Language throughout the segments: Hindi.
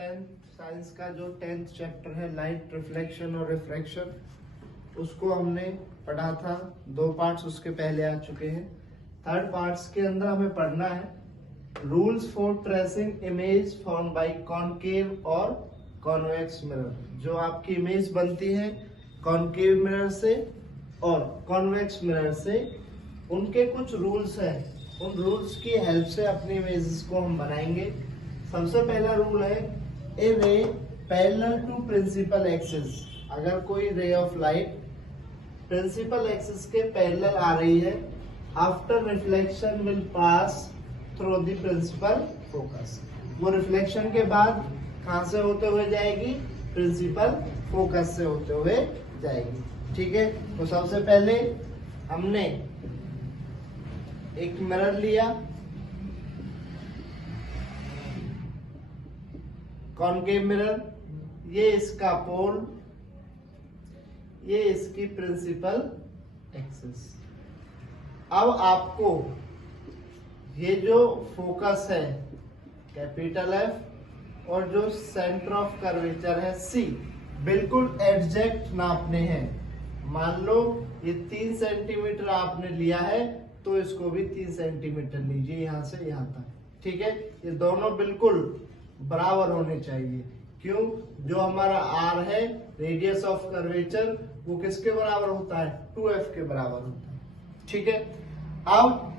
टेंथ साइंस का जो 10th चैप्टर है लाइट रिफ्लेक्शन और रिफ्रैक्शन, उसको हमने पढ़ा था। 2 पार्ट्स उसके पहले आ चुके हैं। 3rd पार्ट्स के अंदर हमें पढ़ना है rules for tracing image form by concave और कॉन्वेक्स मिरर। जो आपकी इमेज बनती है कॉनकेव मिरर से और कॉन्वेक्स मिरर से, उनके कुछ रूल्स हैं। उन रूल्स की हेल्प से अपनी इमेजेस को हम बनाएंगे। सबसे पहला रूल है ए ray parallel to principal axis. अगर कोई ray of light principal axis के पैरेलल आ रही है, after reflection will pass through the principal focus. वो रिफ्लेक्शन के बाद कहां से होते हुए जाएगी? प्रिंसिपल फोकस से होते हुए जाएगी। ठीक है, तो सबसे पहले हमने एक मिरर लिया, कॉनकेव मिरर, ये इसका पोल, ये इसकी प्रिंसिपल एक्सिस। अब आपको ये जो फोकस है कैपिटल एफ और जो सेंटर ऑफ कर्वेचर है सी, बिल्कुल एग्जैक्ट नापने हैं। मान लो ये 3 सेंटीमीटर आपने लिया है तो इसको भी 3 सेंटीमीटर लीजिए यहां से यहां तक। ठीक है, ये दोनों बिल्कुल बराबर होने चाहिए। क्यों? जो हमारा आर है रेडियस ऑफ कर्वेचर, वो किसके बराबर होता है? 2f के बराबर होता है। ठीक है, अब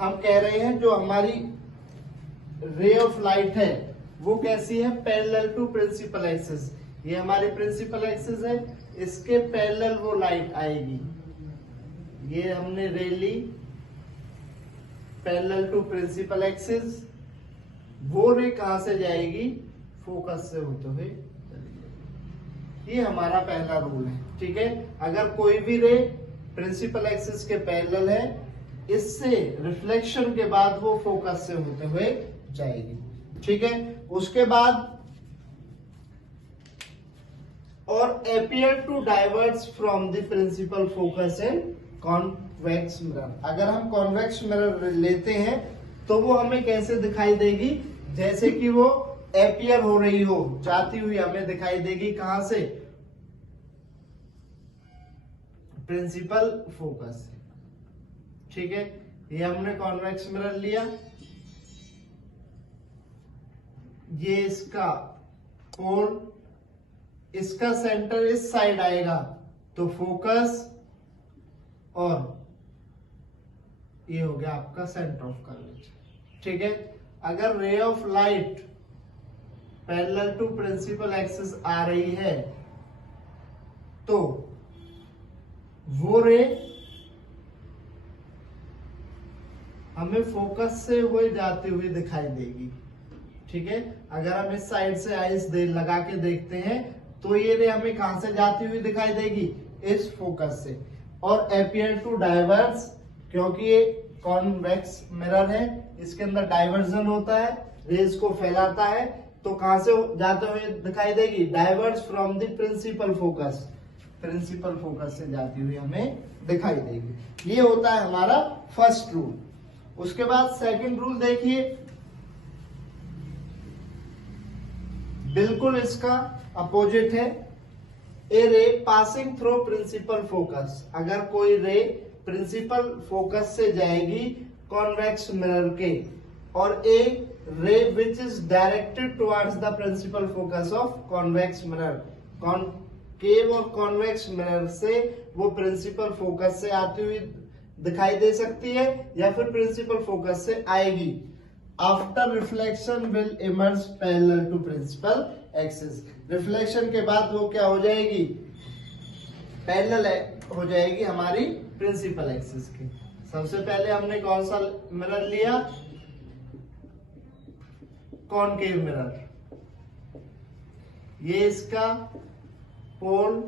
हम कह रहे हैं जो हमारी रे ऑफ लाइट है वो कैसी है? Parallel to principal axis. ये हमारी प्रिंसिपल एक्सिस है, इसके पैरेलल वो लाइट आएगी। ये हमने रे ली पैरेलल टू प्रिंसिपल एक्सिस, वो रे कहां से जाएगी? फोकस से होते हुए। ये हमारा पहला रूल है। ठीक है, अगर कोई भी रे प्रिंसिपल एक्सिस के पैरेलल है, इससे रिफ्लेक्शन के बाद वो फोकस से होते हुए जाएगी। ठीक है, उसके बाद और appear to diverge from the principal focus in convex mirror। अगर हम convex mirror लेते हैं तो वो हमें कैसे दिखाई देगी? जैसे कि वो appear हो रही हो, जाती हुई हमें दिखाई देगी। कहां से? प्रिंसिपल फोकस से। ठीक है, ये हमने कॉन्वेक्स मिरर लिया, ये इसका पोल, इसका सेंटर इस साइड आएगा तो फोकस, और ये हो गया आपका सेंटर ऑफ कर्वेचर। ठीक है, अगर ray of light parallel to principal axis आ रही है तो वो रे हमें फोकस से हुए जाते हुए दिखाई देगी। ठीक है, अगर हम इस साइड से आइस लगा के देखते हैं तो ये रे हमें कहां से जाती हुई दिखाई देगी? इस फोकस से। और अपीयर टू डाइवर्स, क्योंकि ये कॉन्वेक्स मिरर है, इसके अंदर डाइवर्जन होता है, रेज को फैलाता है, तो कहां से जाते हुए दिखाई देगी? Diverse from the principal focus. Principal focus से जाती हुई हमें दिखाई देगी। ये होता है हमारा फर्स्ट रूल। उसके बाद सेकंड रूल देखिए, बिल्कुल इसका अपोजिट है। ए रे पासिंग थ्रू प्रिंसिपल फोकस। अगर कोई रे प्रिंसिपल फोकस से जाएगी कॉन्वेक्स मिरर के, और a ray which is directed towards the principal focus of convex mirror. Concave और कॉन्वेक्स मिरर से वो प्रिंसिपल फोकस से आती हुई दिखाई दे सकती है या फिर प्रिंसिपल फोकस से आएगी। After reflection will emerge parallel to principal axis. Reflection के बाद वो क्या हो जाएगी? पैरेलल हो जाएगी हमारी प्रिंसिपल एक्सिस के। सबसे पहले हमने कौन सा मिरर लिया? Concave mirror. ये इसका पोल,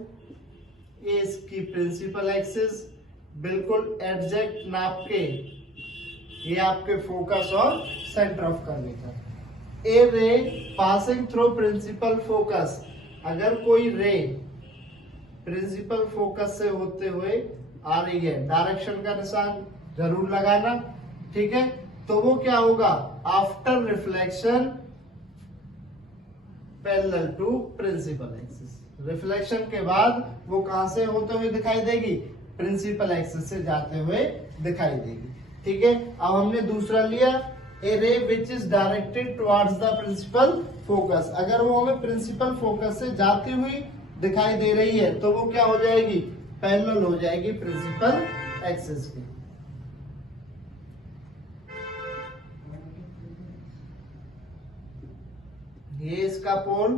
ये इसकी प्रिंसिपल एक्सिस, बिल्कुल एग्जैक्ट नाप के ये आपके फोकस और सेंटर ऑफ कर्वेचर। ए रे पासिंग थ्रू प्रिंसिपल फोकस। अगर कोई रे प्रिंसिपल फोकस से होते हुए आ रही है, डायरेक्शन का निशान जरूर लगाना। ठीक है, तो वो क्या होगा? After reflection parallel to principal axis. Reflection के बाद वो कहां से होते हुए दिखाई देगी, प्रिंसिपल एक्सिस से जाते हुए दिखाई देगी। ठीक है, अब हमने दूसरा लिया, a ray which is directed towards the principal focus. अगर वो हमें प्रिंसिपल फोकस से जाती हुई दिखाई दे रही है तो वो क्या हो जाएगी, पैरेलल हो जाएगी प्रिंसिपल एक्सिस के। ये इसका पोल,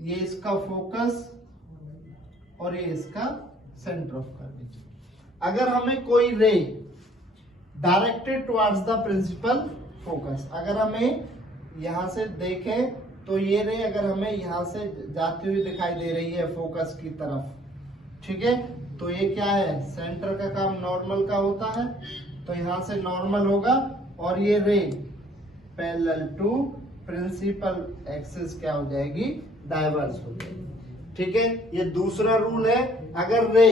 ये इसका फोकस और ये इसका सेंटर ऑफ कर्वेचर। अगर हमें कोई ray directed towards the principal focus, अगर हमें यहां से देखें तो ये रे अगर हमें यहां से जाती हुई दिखाई दे रही है फोकस की तरफ, ठीक है, तो ये क्या है, सेंटर का काम नॉर्मल का होता है, तो यहां से नॉर्मल होगा और ये ray parallel to principal axis क्या हो जाएगी, डाइवर्स हो जाएगी। ठीक है, ये दूसरा रूल है, अगर रे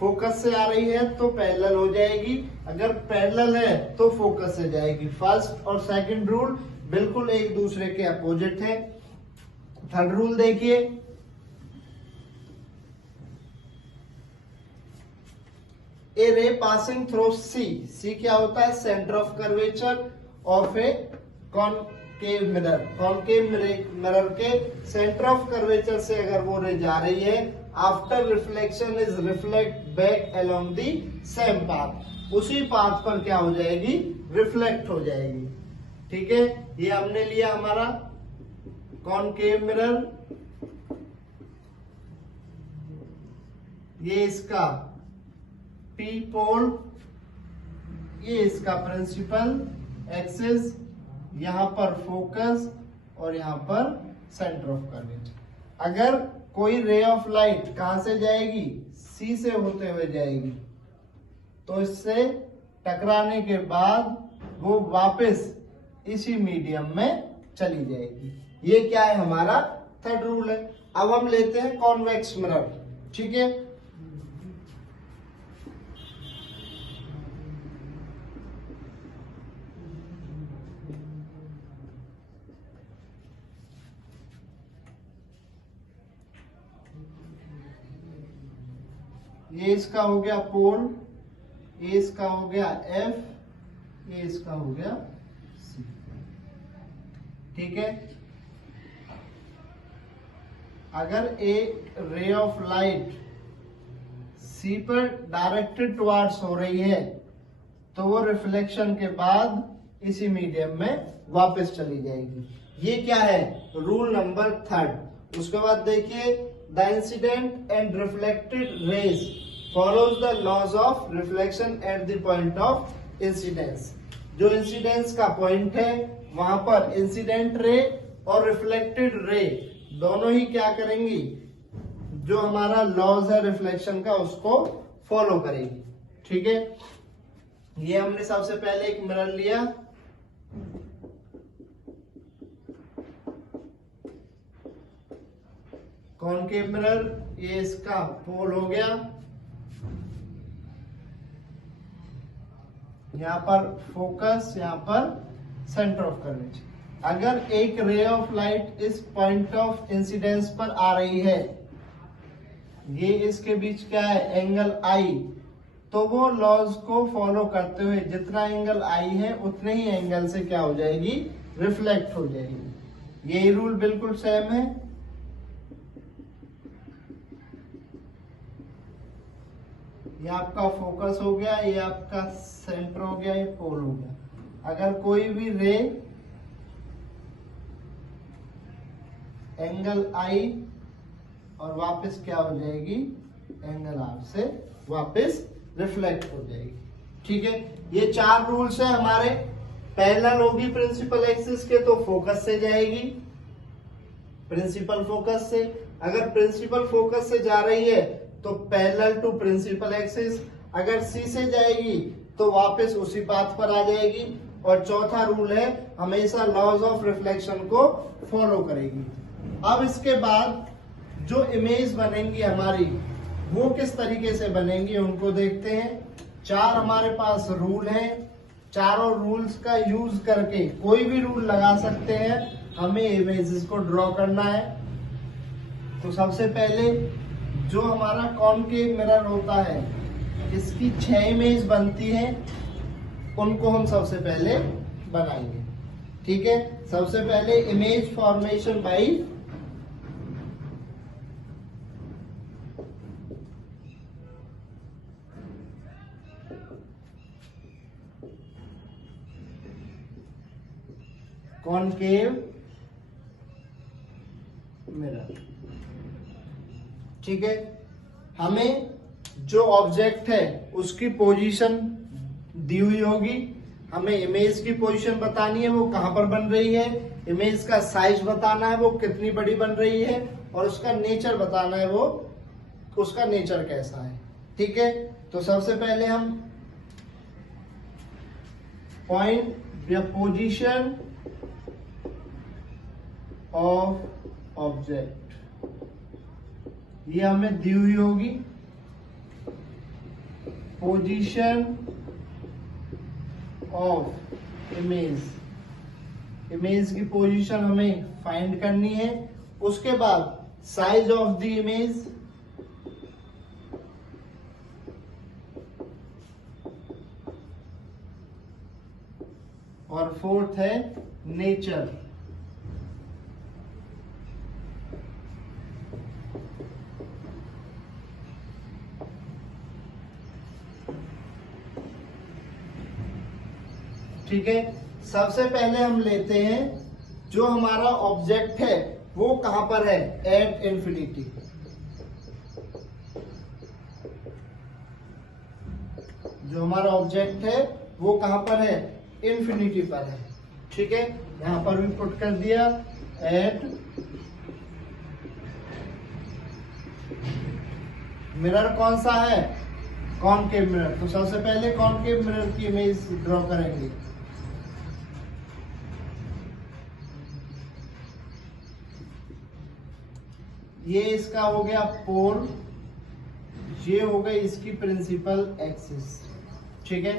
फोकस से आ रही है तो पैरेलल हो जाएगी, अगर पैरेलल है तो फोकस से जाएगी। फर्स्ट और सेकंड रूल बिल्कुल एक दूसरे के अपोजिट है। थर्ड रूल देखिए, ए रे पासिंग थ्रू सी, सी क्या होता है, centre of curvature of A concave mirror. Concave mirror के सेंटर ऑफ कर्वेचर से अगर वो रे जा रही है, after reflection is reflect back along the same path, उसी पाथ पर क्या हो जाएगी, रिफ्लेक्ट हो जाएगी। ठीक है, ये हमने लिया हमारा कॉनकेव मिरर, ये इसका पी पोल, ये इसका प्रिंसिपल एक्सिस, यहां पर फोकस और यहां पर सेंटर ऑफ कर्वेचर। अगर कोई रे ऑफ लाइट कहां से जाएगी, सी से होते हुए जाएगी, तो इससे टकराने के बाद वो वापस इसी मीडियम में चली जाएगी। ये क्या है, हमारा थर्ड रूल है। अब हम लेते हैं कॉन्वेक्स मिरर। ठीक है, ये इसका हो गया पोल, ये इसका हो गया एफ, ये इसका हो गया सी। ठीक है, अगर एक रे ऑफ लाइट सी पर डायरेक्टेड टुवर्ड्स हो रही है तो वो रिफ्लेक्शन के बाद इसी मीडियम में वापस चली जाएगी। ये क्या है, रूल नंबर थर्ड। उसके बाद देखिए, the incident and reflected rays follows the laws of reflection at the point of incidence. जो इंसिडेंस का पॉइंट है वहां पर इंसिडेंट रे और रिफ्लेक्टेड रे दोनों ही क्या करेंगी, जो हमारा लॉज है रिफ्लेक्शन का उसको फॉलो करेगी। ठीक है, ये हमने सबसे पहले एक मिरर लिया, कॉनकेव मिरर, ये इसका पोल हो गया, यहां पर फोकस, यहां पर सेंटर ऑफ कर्वेचर। अगर एक रे ऑफ लाइट इस पॉइंट ऑफ इंसिडेंस पर आ रही है, ये इसके बीच क्या है, एंगल आई, तो वो लॉज को फॉलो करते हुए जितना एंगल आई है उतने ही एंगल से क्या हो जाएगी, रिफ्लेक्ट हो जाएगी। यही रूल बिल्कुल सेम है। ये आपका फोकस हो गया, ये आपका सेंटर हो गया, ये पोल हो गया। अगर कोई भी रे एंगल आई और वापस क्या हो जाएगी, एंगल आर से वापस रिफ्लेक्ट हो जाएगी। ठीक है, ये चार रूल्स है हमारे। पैरेलल होगी प्रिंसिपल एक्सिस के तो फोकस से जाएगी, प्रिंसिपल फोकस से। अगर प्रिंसिपल फोकस से जा रही है तो पैरेलल टू प्रिंसिपल एक्सिस। अगर सी से जाएगी तो वापस उसी पाथ पर आ जाएगी। और चौथा रूल है, हमेशा लॉज ऑफ रिफ्लेक्शन को फॉलो करेगी। अब इसके बाद जो इमेज बनेंगी हमारी, वो किस तरीके से बनेंगे उनको देखते हैं। 4 हमारे पास रूल हैं, चारों रूल्स का यूज करके कोई भी रूल लगा सकते हैं, हमें इमेजेस को ड्रॉ करना है। तो सबसे पहले जो हमारा कॉनकेव मिरर होता है, इसकी 6 इमेज बनती है, उनको हम सबसे पहले बनाएंगे। ठीक है, सबसे पहले image formation by concave mirror. ठीक है, हमें जो ऑब्जेक्ट है उसकी पोजीशन दी हुई होगी, हमें इमेज की पोजीशन बतानी है वो कहां पर बन रही है, इमेज का साइज बताना है वो कितनी बड़ी बन रही है, और उसका नेचर बताना है वो उसका नेचर कैसा है। ठीक है, तो सबसे पहले हम पॉइंट या पोजीशन ऑफ ऑब्जेक्ट, ये हमें दी हुई होगी। पोजीशन ऑफ इमेज, इमेज की पोजीशन हमें फाइंड करनी है। उसके बाद साइज ऑफ द इमेज, और फोर्थ है नेचर। ठीक है, सबसे पहले हम लेते हैं जो हमारा ऑब्जेक्ट है वो कहां पर है, एट इंफिनिटी। जो हमारा ऑब्जेक्ट है वो कहां पर है, इंफिनिटी पर है। ठीक है, यहां पर भी पुट कर दिया एट। मिरर कौन सा है, कॉनकेव मिरर। तो सबसे पहले कॉनकेव मिरर की इमेज ड्रॉ करेंगे। ये इसका हो गया पोल, ये हो गई इसकी प्रिंसिपल एक्सिस। ठीक है,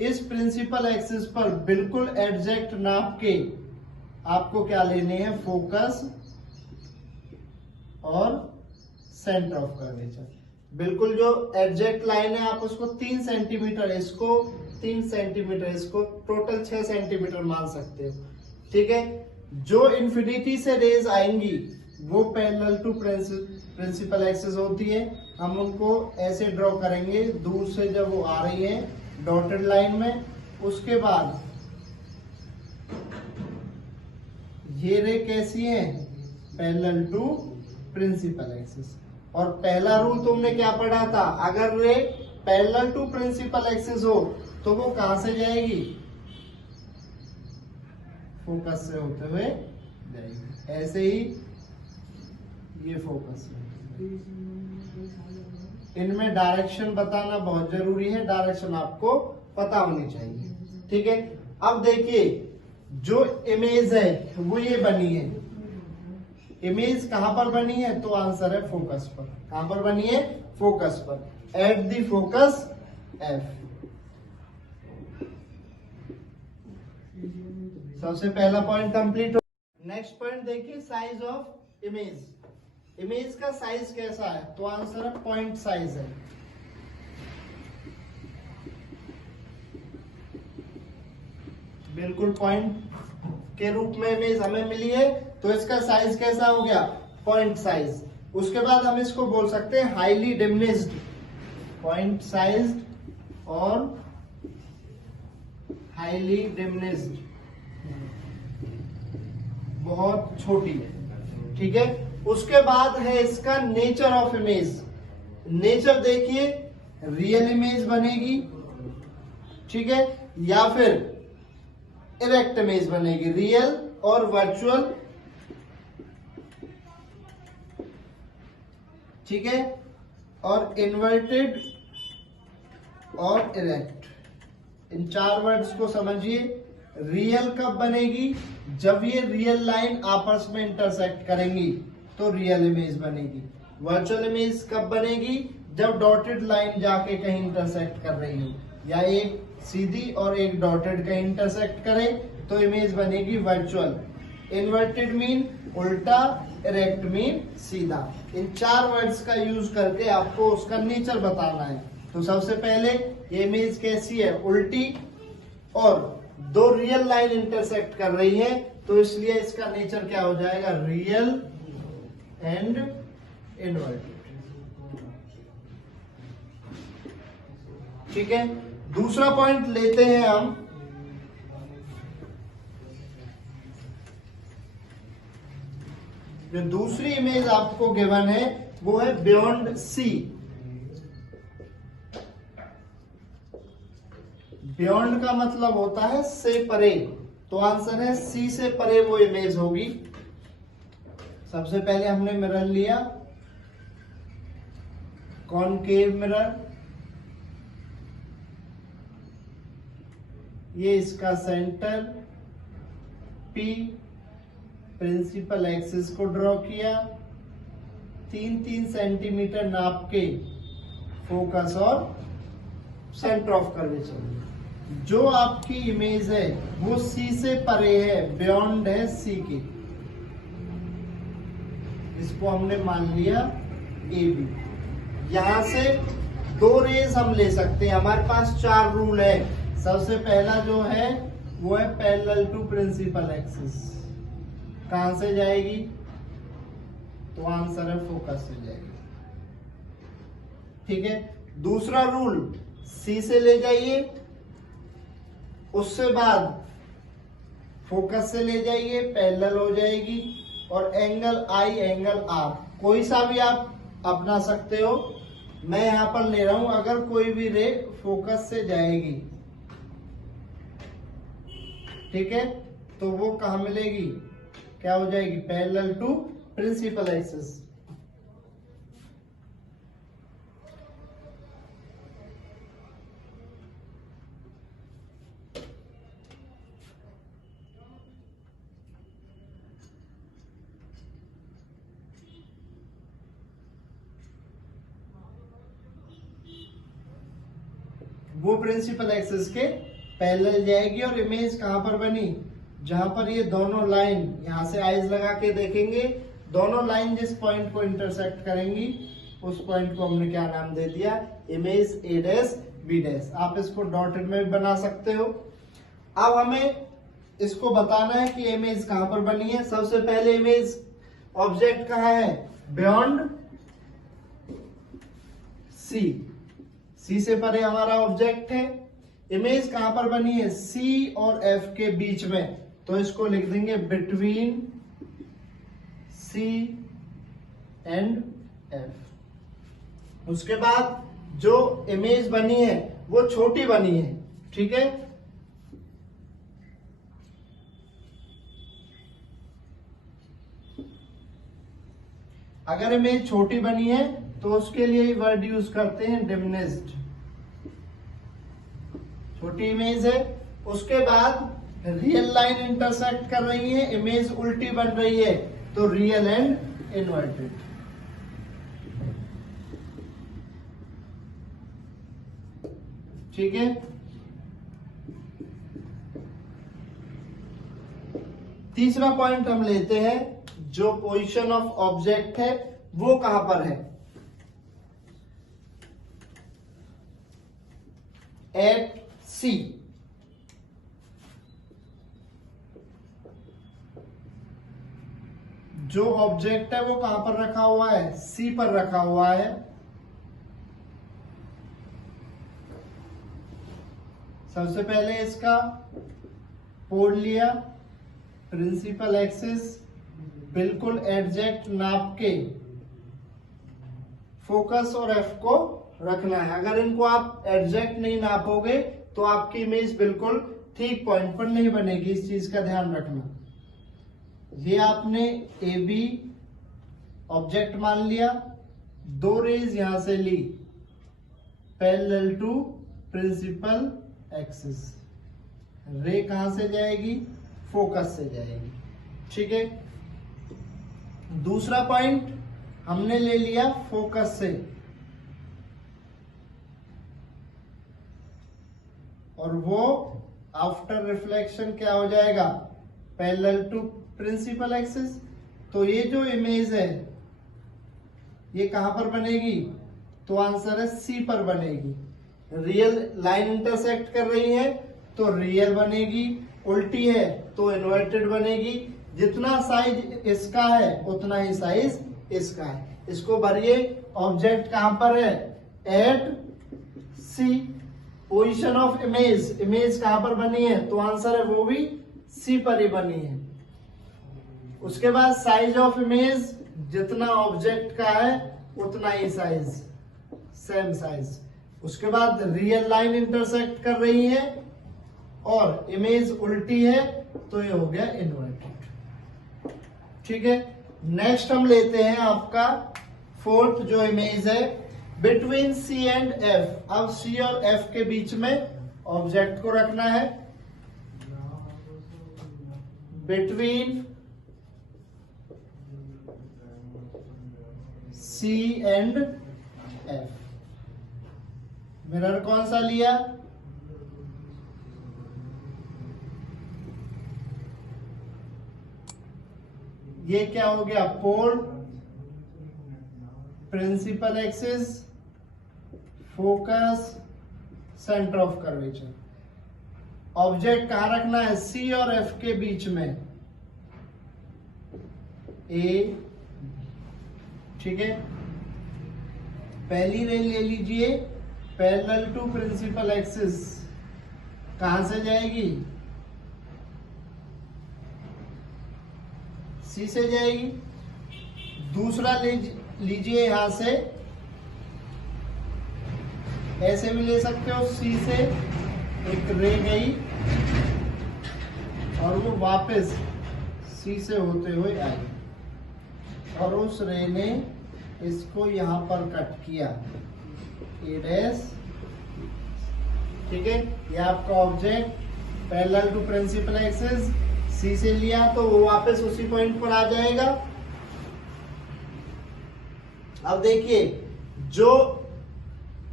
इस प्रिंसिपल एक्सिस पर बिल्कुल एग्जैक्ट नाप के आपको क्या लेने हैं, फोकस और सेंटर ऑफ कर्वेचर। बिल्कुल जो एग्जैक्ट लाइन है आप उसको 3 सेंटीमीटर, इसको 3 सेंटीमीटर, इसको टोटल 6 सेंटीमीटर मान सकते हो। ठीक है, जो इंफिनिटी से रेज आएंगी वो पैरेलल टू प्रिंसिपल एक्सिस होती है, हम उनको ऐसे ड्रॉ करेंगे दूर से जब वो आ रही है डॉटेड लाइन में। उसके बाद ये रे कैसी है, पैरेलल टू प्रिंसिपल एक्सिस। और पहला रूल तुमने क्या पढ़ा था, अगर ray parallel to principal axis हो तो वो कहां से जाएगी, फोकस से होते हुए जाएगी। ऐसे ही ये फोकस है। इनमें डायरेक्शन बताना बहुत जरूरी है, डायरेक्शन आपको पता होनी चाहिए। ठीक है, अब देखिए जो इमेज है वो ये बनी है, इमेज कहां पर बनी है, तो आंसर है फोकस पर। कहां पर बनी है, फोकस पर, एट द फोकस एफ। सबसे पहला पॉइंट कंप्लीट हो। नेक्स्ट पॉइंट देखिए, साइज ऑफ इमेज। इमेज का साइज कैसा है, तो आंसर है पॉइंट साइज है। बिल्कुल पॉइंट के रूप में इमेज हमें मिली है, तो इसका साइज कैसा हो गया, पॉइंट साइज। उसके बाद हम इसको बोल सकते हैं हाईली डिमिनिश्ड, पॉइंट साइज और हाईली डिमिनिश्ड, बहुत छोटी है। ठीक है, उसके बाद है इसका नेचर ऑफ इमेज। नेचर देखिए, रियल इमेज बनेगी, ठीक है, या फिर इरेक्ट इमेज बनेगी, रियल और वर्चुअल। ठीक है, और इन्वर्टेड और इरेक्ट। इन 4 वर्ड्स को समझिए। रियल कब बनेगी, जब ये रियल लाइन आपस में इंटरसेक्ट करेंगी तो रियल इमेज बनेगी। वर्चुअल इमेज कब बनेगी, जब डॉटेड लाइन जाके कहीं इंटरसेक्ट कर रही हो, या एक सीधी और एक डॉटेड कहीं इंटरसेक्ट करे, तो इमेज बनेगी वर्चुअल। इन्वर्टेड मीन उल्टा, इरेक्ट मीन सीधा। इन 4 वर्ड्स का यूज करके आपको उसका नेचर बताना है। तो सबसे पहले ये इमेज कैसी है, उल्टी, और 2 रियल लाइन इंटरसेक्ट कर रही है, तो इसलिए इसका नेचर क्या हो जाएगा, रियल एंड इन्वर्टेड। ठीक है, दूसरा पॉइंट लेते हैं हम। जो दूसरी इमेज आपको गिवन है वो है बियॉन्ड सी। बियॉन्ड का मतलब होता है से परे, तो आंसर है सी से परे वो इमेज होगी। सबसे पहले हमने मिरर लिया, कॉनकेव मिरर, ये इसका सेंटर P, प्रिंसिपल एक्सिस को ड्रॉ किया, 3-3 सेंटीमीटर नाप के फोकस और सेंटर ऑफ कर्वेचर। जो आपकी इमेज है वो C से परे है, बियॉन्ड है C के, इसको हमने मान लिया AB। यहां से 2 रेज हम ले सकते हैं, हमारे पास 4 रूल है। सबसे पहला जो है वो है पैरेलल टू प्रिंसिपल एक्सिस। कहां से जाएगी, तो आंसर है फोकस से जाएगी। ठीक है, दूसरा रूल, सी से ले जाइए, उससे बाद फोकस से ले जाइए, पैरेलल हो जाएगी, और एंगल आई, एंगल आर, कोई सा भी आप अपना सकते हो। मैं यहां पर ले रहा हूं, अगर कोई भी रे फोकस से जाएगी, ठीक है, तो वो कहां मिलेगी, क्या हो जाएगी, पैरेलल टू प्रिंसिपल एक्सिस। वो प्रिंसिपल एक्सिस के पैरेलल जाएगी, और इमेज कहां पर बनी, जहां पर ये दोनों लाइन, यहां से आइज लगा के देखेंगे, दोनों लाइन जिस पॉइंट को इंटरसेक्ट करेंगी उस पॉइंट को हमने क्या नाम दे दिया, image A dash B dash. आप इसको डॉटेड में भी बना सकते हो। अब हमें इसको बताना है कि इमेज कहां पर बनी है। सबसे पहले इमेज ऑब्जेक्ट कहां है, बियॉन्ड C से परे हमारा ऑब्जेक्ट है। इमेज कहां पर बनी है, C और F के बीच में, तो इसको लिख देंगे बिटवीन C एंड F। उसके बाद जो इमेज बनी है वो छोटी बनी है, ठीक है, अगर इमेज छोटी बनी है तो उसके लिए वर्ड यूज करते हैं डिमिनिश्ड। छोटी इमेज है, उसके बाद रियल लाइन इंटरसेक्ट कर रही है, इमेज उल्टी बन रही है, तो रियल एंड इन्वर्टेड। ठीक है, तीसरा पॉइंट हम लेते हैं, जो पोजीशन ऑफ ऑब्जेक्ट है वो कहां पर है, एट C। जो ऑब्जेक्ट है वो कहां पर रखा हुआ है, C पर रखा हुआ है। सबसे पहले इसका पोल लिया, प्रिंसिपल एक्सिस बिल्कुल एग्जैक्ट नाप के फोकस और F को रखना है। अगर इनको आप एग्जैक्ट नहीं नापोगे तो आपकी इमेज बिल्कुल ठीक पॉइंट पर नहीं बनेगी, इस चीज का ध्यान रखना। ये आपने AB ऑब्जेक्ट मान लिया, 2 रेज यहां से ली, पैरेलल टू प्रिंसिपल एक्सिस, रे कहां से जाएगी, फोकस से जाएगी। ठीक है, दूसरा पॉइंट हमने ले लिया फोकस से, और वो आफ्टर रिफ्लेक्शन क्या हो जाएगा, पैरेलल टू प्रिंसिपल एक्सिस। तो ये जो इमेज है ये कहां पर बनेगी, तो आंसर है सी पर बनेगी। रियल लाइन इंटरसेक्ट कर रही है तो रियल बनेगी, उल्टी है तो इन्वर्टेड बनेगी। जितना साइज इसका है उतना ही साइज इसका है। इसको भरिए, ऑब्जेक्ट कहां पर है, at C. Position of image, image कहां पर बनी है, तो आंसर है वो भी सी पर ही बनी है। उसके बाद साइज ऑफ इमेज, जितना ऑब्जेक्ट का है उतना ही साइज, सेम साइज। उसके बाद रियल लाइन इंटरसेक्ट कर रही है और इमेज उल्टी है तो ये हो गया इन्वर्टेड। ठीक है, नेक्स्ट हम लेते हैं आपका फोर्थ जो इमेज है, बिटवीन सी एंड एफ। अब सी और एफ के बीच में ऑब्जेक्ट को रखना है, between C and F. Mirror कौन सा लिया, ये क्या हो गया, pole, principal axis, focus, centre of curvature. Object कहां रखना है, सी और एफ के बीच में, ए। ठीक है, पहली रेल ले लीजिए, पैरेलल टू प्रिंसिपल एक्सिस कहां से जाएगी, सी से जाएगी। दूसरा लीजिए यहां से, ऐसे भी ले सकते हो, सी से एक रे गई और वो वापस सी से होते हुए आई और उस रे ने इसको यहां पर कट किया, ए डैश। ठीक है, ये आपका object parallel to principal axis, C से लिया तो वो वापस उसी पॉइंट पर आ जाएगा। अब देखिए, जो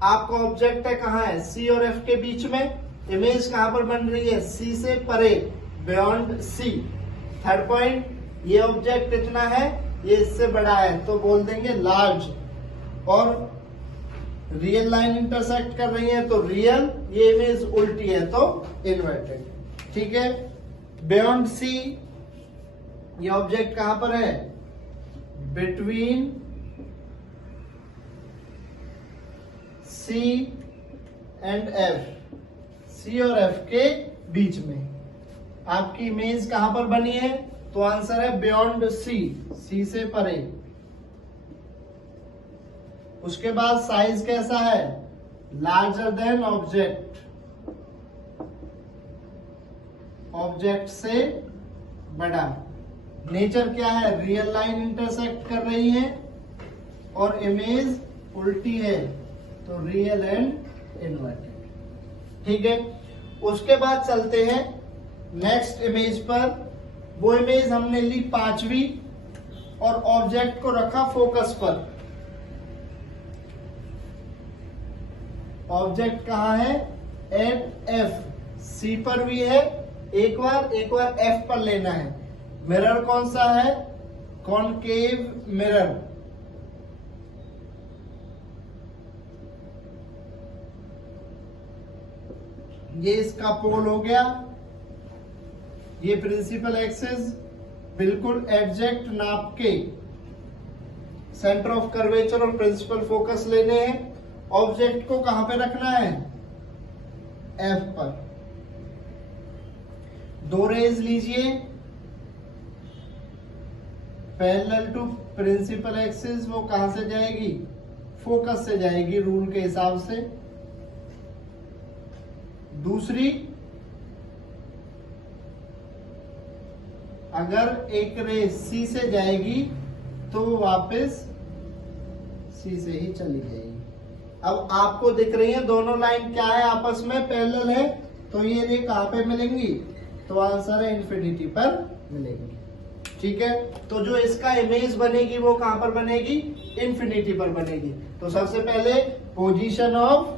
आपका ऑब्जेक्ट है कहां है, सी और एफ के बीच में, इमेज कहां पर बन रही है, सी से परे, बियॉन्ड सी। थर्ड पॉइंट, ये ऑब्जेक्ट इतना है, ये इससे बड़ा है तो बोल देंगे लार्ज। और रियल लाइन इंटरसेक्ट कर रही है तो रियल, ये इमेज उल्टी है तो इन्वर्टेड। ठीक है, बियॉन्ड सी, ये ऑब्जेक्ट कहां पर है, बिटवीन सी एंड एफ, सी और एफ के बीच में। आपकी इमेज कहां पर बनी है, तो आंसर है बियॉन्ड सी, सी से परे। उसके बाद साइज कैसा है, लार्जर देन ऑब्जेक्ट, ऑब्जेक्ट से बड़ा। नेचर क्या है, रियल लाइन इंटरसेक्ट कर रही है और इमेज उल्टी है तो रियल एंड इन्वर्टेड। ठीक है, उसके बाद चलते हैं नेक्स्ट इमेज पर। वो इमेज हमने ली पांचवी और ऑब्जेक्ट को रखा फोकस पर। ऑब्जेक्ट कहां है, एट एफ, सी पर भी है, एक बार एफ पर लेना है। मिरर कौन सा है, कॉनकेव मिरर। ये इसका पोल हो गया, ये प्रिंसिपल एक्सिस बिल्कुल एग्जैक्ट नाप के सेंटर ऑफ कर्वेचर और प्रिंसिपल फोकस लेने हैं। ऑब्जेक्ट को कहां पे रखना है, एफ पर। दो रेज लीजिए, पैरेलल टू प्रिंसिपल एक्सिस, वो कहां से जाएगी, फोकस से जाएगी रूल के हिसाब से। दूसरी, अगर एक रे सी से जाएगी तो वो वापस सी से ही चली जाएगी। अब आपको दिख रही है दोनों लाइन क्या है, आपस में पैरेलल है, तो ये रे कहां पे मिलेंगी, तो आंसर है इन्फिनिटी पर मिलेंगी। ठीक है, तो जो इसका इमेज बनेगी वो कहां पर बनेगी, इन्फिनिटी पर बनेगी। तो सबसे पहले position of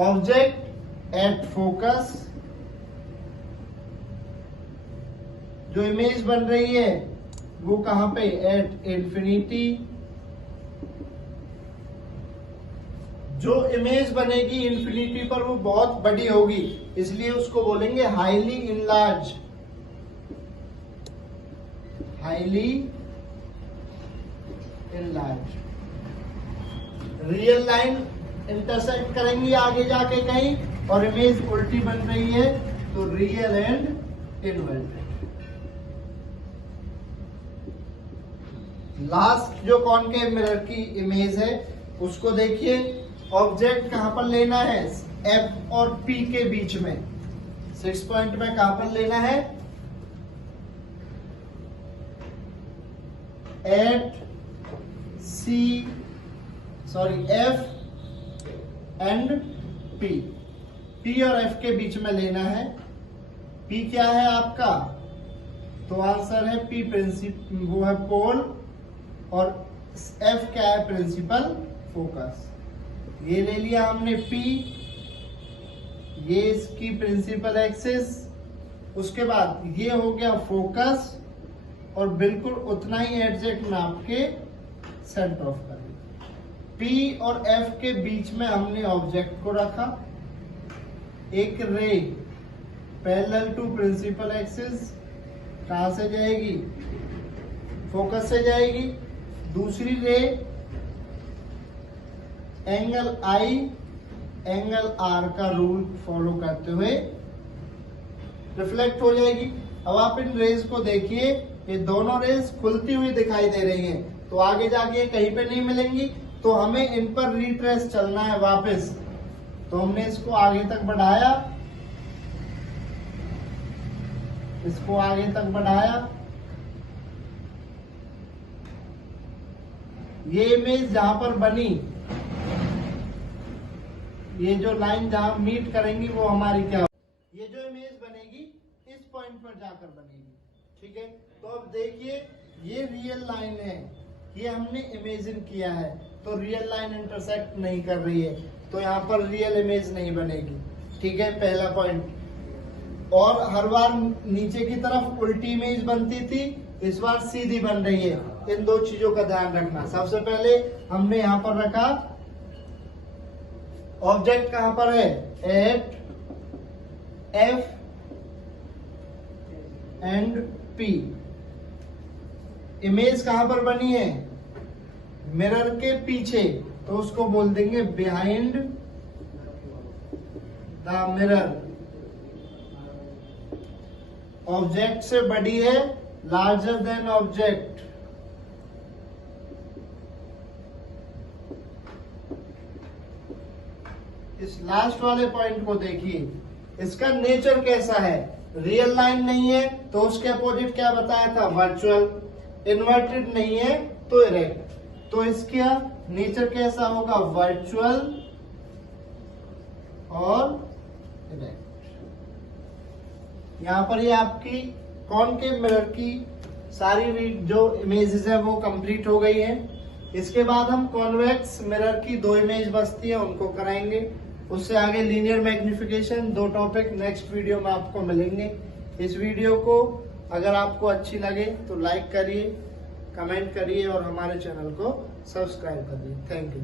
object at focus, जो इमेज बन रही है वो कहां पे, एट इंफिनिटी। जो इमेज बनेगी इंफिनिटी पर वो बहुत बड़ी होगी, इसलिए उसको बोलेंगे highly enlarge, highly enlarge. Real line intersect करेंगी आगे जाके कहीं और इमेज उल्टी बन रही है तो रियल एंड इनवर्टेड। लास्ट जो कॉनकेव मिरर की इमेज है उसको देखिए। ऑब्जेक्ट कहां पर लेना है, F और P के बीच में, 6 पॉइंट में कहां पर लेना है, at F and P, P और F के बीच में लेना है। P क्या है आपका, तो आंसर है P प्रिंसिपल, वो है पोल, और F क्या है, प्रिंसिपल फोकस। ये ले लिया हमने P, ये इसकी प्रिंसिपल एक्सिस, उसके बाद ये हो गया फोकस, और बिल्कुल उतना ही एग्जैक्ट नाप के सेंटर ऑफ कर दिया। P और F के बीच में हमने ऑब्जेक्ट को रखा, एक ray parallel to principal axis कहां से जाएगी, फोकस से जाएगी। दूसरी रे एंगल I एंगल R का रूल फॉलो करते हुए रिफ्लेक्ट हो जाएगी। अब आप इन रेज को देखिए, ये दोनों रेज खुलती हुई दिखाई दे रही हैं, तो आगे जाके कहीं पे नहीं मिलेंगी, तो हमें इन पर रिट्रेस चलना है वापस। तो हमने इसको आगे तक बढ़ाया, इसको आगे तक बढ़ाया, ये इमेज जहां पर बनी, ये जो लाइन जहां मीट करेंगी वो हमारी क्या, ये जो इमेज बनेगी इस पॉइंट पर जाकर बनेगी। ठीक है, तो अब देखिए ये रियल लाइन है, ये हमने इमेजिन किया है, तो रियल लाइन इंटरसेक्ट नहीं कर रही है, तो यहाँ पर रियल इमेज नहीं बनेगी। ठीक है, पहला पॉइंट। और हर बार नीचे की तरफ उल्टी इमेज बनती थी, इस बार सीधी बन रही है। इन दो चीजों का ध्यान रखना। सबसे पहले हमने यहां पर रखा, ऑब्जेक्ट कहां पर है, at F and P। Image कहां पर बनी है, मिरर के पीछे, तो उसको बोल देंगे बिहाइंड द मिरर। ऑब्जेक्ट से बड़ी है, लार्जर देन ऑब्जेक्ट। इस लास्ट वाले पॉइंट को देखिए, इसका नेचर कैसा है, रियल लाइन नहीं है तो उसके अपोजिट क्या बताया था, वर्चुअल। इन्वर्टेड नहीं है तो इरेक्ट, तो इसका नेचर कैसा होगा, वर्चुअल और इरेक्ट। यहां पर ये आपकी कॉनकेव मिरर की सारी जो इमेजेस है वो कंप्लीट हो गई है। इसके बाद हम कॉन्वेक्स मिरर की 2 इमेज बचती है, उनको कराएंगे। उससे आगे linear magnification, 2 topic next video में आपको मिलेंगे। इस वीडियो को अगर आपको अच्छी लगे तो लाइक करिए, कमेंट करिए और हमारे चैनल को सब्सक्राइब करिए। Thank you.